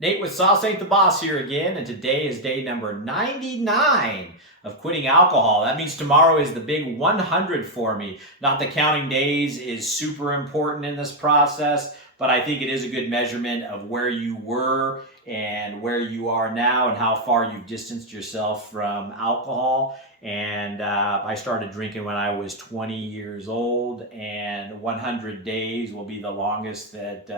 Nate with Sauce Ain't the Boss here again, and today is day number 99 of quitting alcohol. That means tomorrow is the big 100 for me. Not that counting days is super important in this process, but I think it is a good measurement of where you were and where you are now and how far you've distanced yourself from alcohol. And I started drinking when I was 20 years old, and 100 days will be the longest that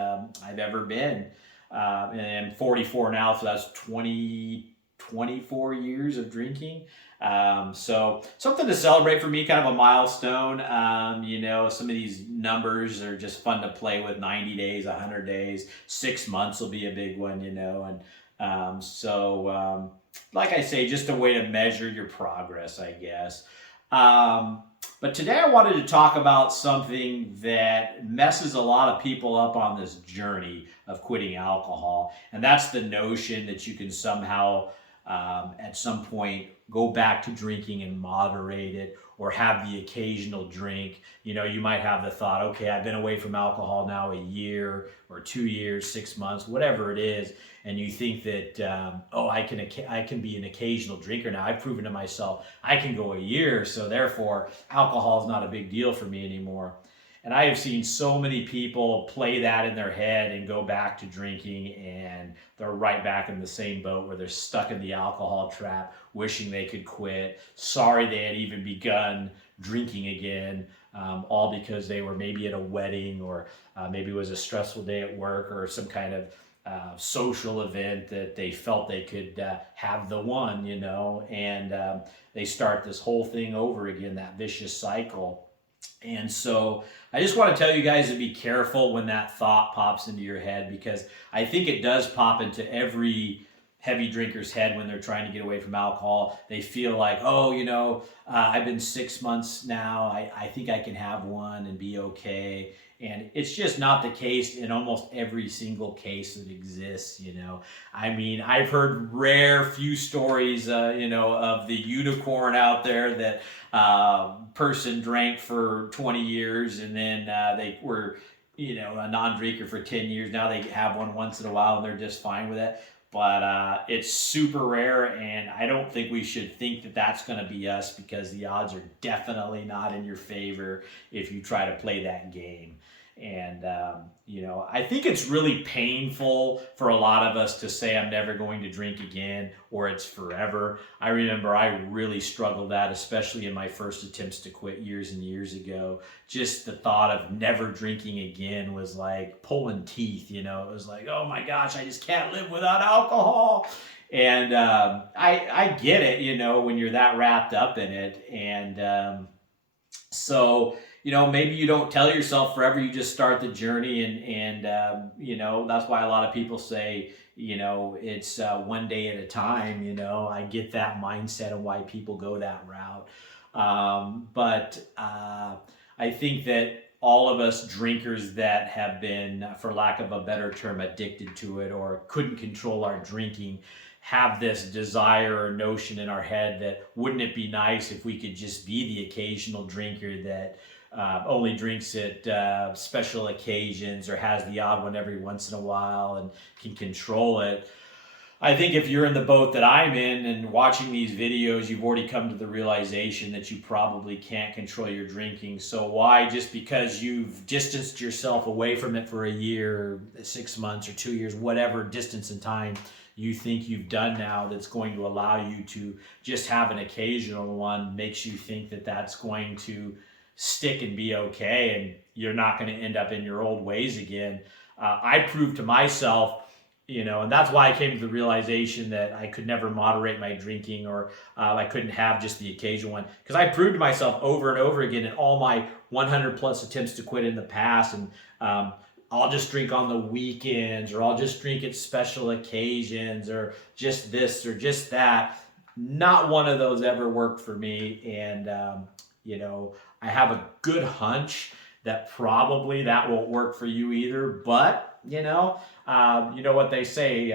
I've ever been. And I'm 44 now, so that's 24 years of drinking. So something to celebrate for me, kind of a milestone. Some of these numbers are just fun to play with. 90 days, 100 days, 6 months will be a big one, like I say, just a way to measure your progress, I guess. But today I wanted to talk about something that messes a lot of people up on this journey of quitting alcohol. And that's the notion that you can somehow, at some point, go back to drinking and moderate it or have the occasional drink. You might have the thought, okay, I've been away from alcohol now a year or 2 years, 6 months, whatever it is. And you think that, I can be an occasional drinker now. I've proven to myself I can go a year, so therefore alcohol is not a big deal for me anymore. And I have seen so many people play that in their head and go back to drinking, and they're right back in the same boat where they're stuck in the alcohol trap, wishing they could quit, sorry they had even begun drinking again, all because they were maybe at a wedding or maybe it was a stressful day at work or some kind of social event that they felt they could have the one, and they start this whole thing over again, that vicious cycle. And so I just want to tell you guys to be careful when that thought pops into your head, because I think it does pop into every heavy drinker's head when they're trying to get away from alcohol. They feel like, I've been 6 months now. I think I can have one and be okay. And it's just not the case in almost every single case that exists. I mean, I've heard rare few stories, of the unicorn out there that person drank for 20 years and then they were, a non-drinker for 10 years. Now they have one once in a while and they're just fine with it. But it's super rare, and I don't think we should think that that's going to be us, because the odds are definitely not in your favor if you try to play that game. And, I think it's really painful for a lot of us to say, I'm never going to drink again, or it's forever. I remember I really struggled that, especially in my first attempts to quit years and years ago. Just the thought of never drinking again was like pulling teeth, It was like, oh my gosh, I just can't live without alcohol. And I get it, when you're that wrapped up in it. And so maybe you don't tell yourself forever, you just start the journey. And that's why a lot of people say, it's one day at a time. I get that mindset and why people go that route. But I think that all of us drinkers that have been, for lack of a better term, addicted to it or couldn't control our drinking, have this desire or notion in our head that wouldn't it be nice if we could just be the occasional drinker that only drinks at special occasions or has the odd one every once in a while and can control it. I think if you're in the boat that I'm in and watching these videos, you've already come to the realization that you probably can't control your drinking. So why, just because you've distanced yourself away from it for a year, 6 months, or 2 years, whatever distance in time you think you've done now that's going to allow you to just have an occasional one, makes you think that that's going to stick and be okay and you're not going to end up in your old ways again. I proved to myself, and that's why I came to the realization that I could never moderate my drinking, or I couldn't have just the occasional one, because I proved to myself over and over again in all my 100 plus attempts to quit in the past. And I'll just drink on the weekends, or I'll just drink at special occasions, or just this or just that. Not one of those ever worked for me. And I have a good hunch that probably that won't work for you either. But what they say,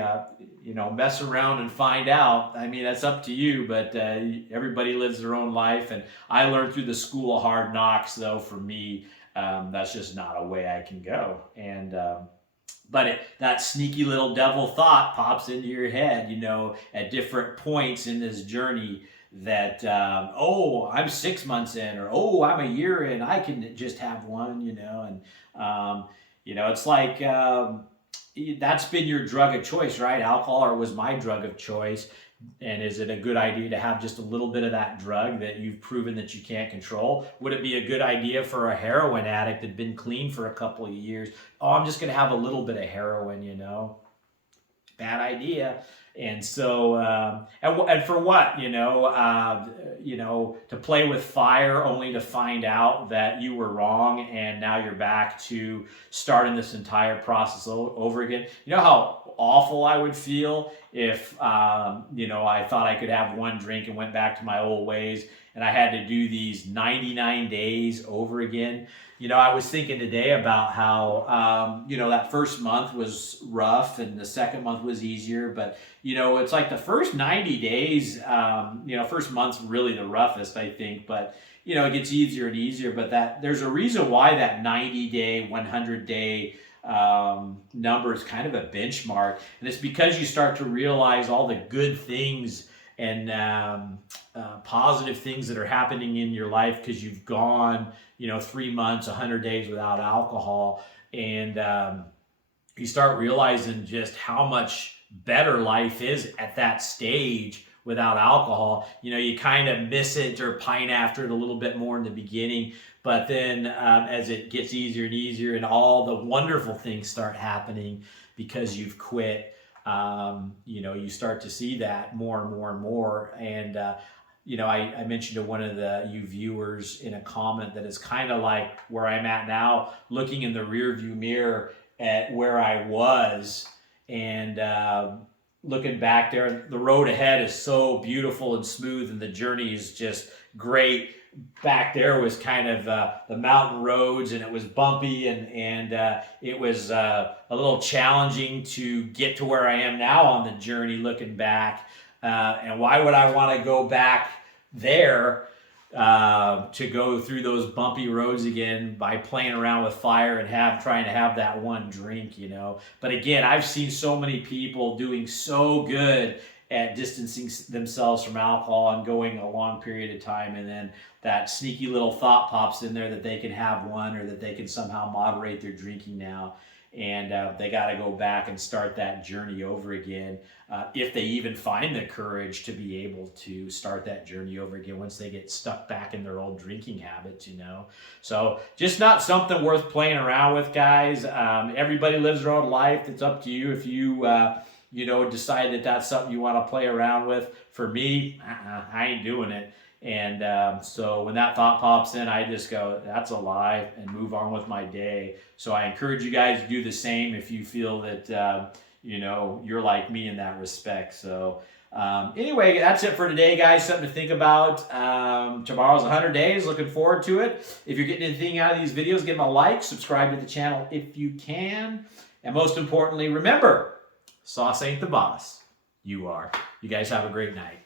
mess around and find out. I mean, that's up to you, but everybody lives their own life. And I learned through the school of hard knocks, though, for me, that's just not a way I can go. And But that sneaky little devil thought pops into your head, at different points in this journey that, oh, I'm 6 months in, or oh, I'm a year in, I can just have one, and, it's like, that's been your drug of choice, right? Alcohol or was my drug of choice. And is it a good idea to have just a little bit of that drug that you've proven that you can't control? Would it be a good idea for a heroin addict that'd been clean for a couple of years? Oh, I'm just going to have a little bit of heroin, Bad idea. And so, and for what, to play with fire only to find out that you were wrong, and now you're back to starting this entire process over again. You know how awful I would feel if, I thought I could have one drink and went back to my old ways, and I had to do these 99 days over again. I was thinking today about how, that first month was rough and the second month was easier. But, it's like the first 90 days, first month's really the roughest, I think. But, it gets easier and easier. But there's a reason why that 90-day, 100-day number is kind of a benchmark. And it's because you start to realize all the good things and positive things that are happening in your life because you've gone 3 months, 100 days without alcohol, and you start realizing just how much better life is at that stage without alcohol. You kind of miss it or pine after it a little bit more in the beginning, but then as it gets easier and easier and all the wonderful things start happening because you've quit, you start to see that more and more and more. And I mentioned to one of you viewers in a comment that it's kind of like where I'm at now, looking in the rearview mirror at where I was, and looking back there. The road ahead is so beautiful and smooth, and the journey is just great. Back there was kind of the mountain roads, and it was bumpy, and it was a little challenging to get to where I am now on the journey looking back. And why would I want to go back there to go through those bumpy roads again by playing around with fire and trying to have that one drink, But again, I've seen so many people doing so good at distancing themselves from alcohol and going a long period of time, and then that sneaky little thought pops in there that they can have one, or that they can somehow moderate their drinking now. And they got to go back and start that journey over again, if they even find the courage to be able to start that journey over again once they get stuck back in their old drinking habits, So just not something worth playing around with, guys. Everybody lives their own life. It's up to you if you, decide that that's something you want to play around with. For me, I ain't doing it. And so when that thought pops in, I just go, that's a lie, and move on with my day. So I encourage you guys to do the same if you feel that, you're like me in that respect. So anyway, that's it for today, guys. Something to think about. Tomorrow's 100 days. Looking forward to it. If you're getting anything out of these videos, give them a like. Subscribe to the channel if you can. And most importantly, remember, sauce ain't the boss. You are. You guys have a great night.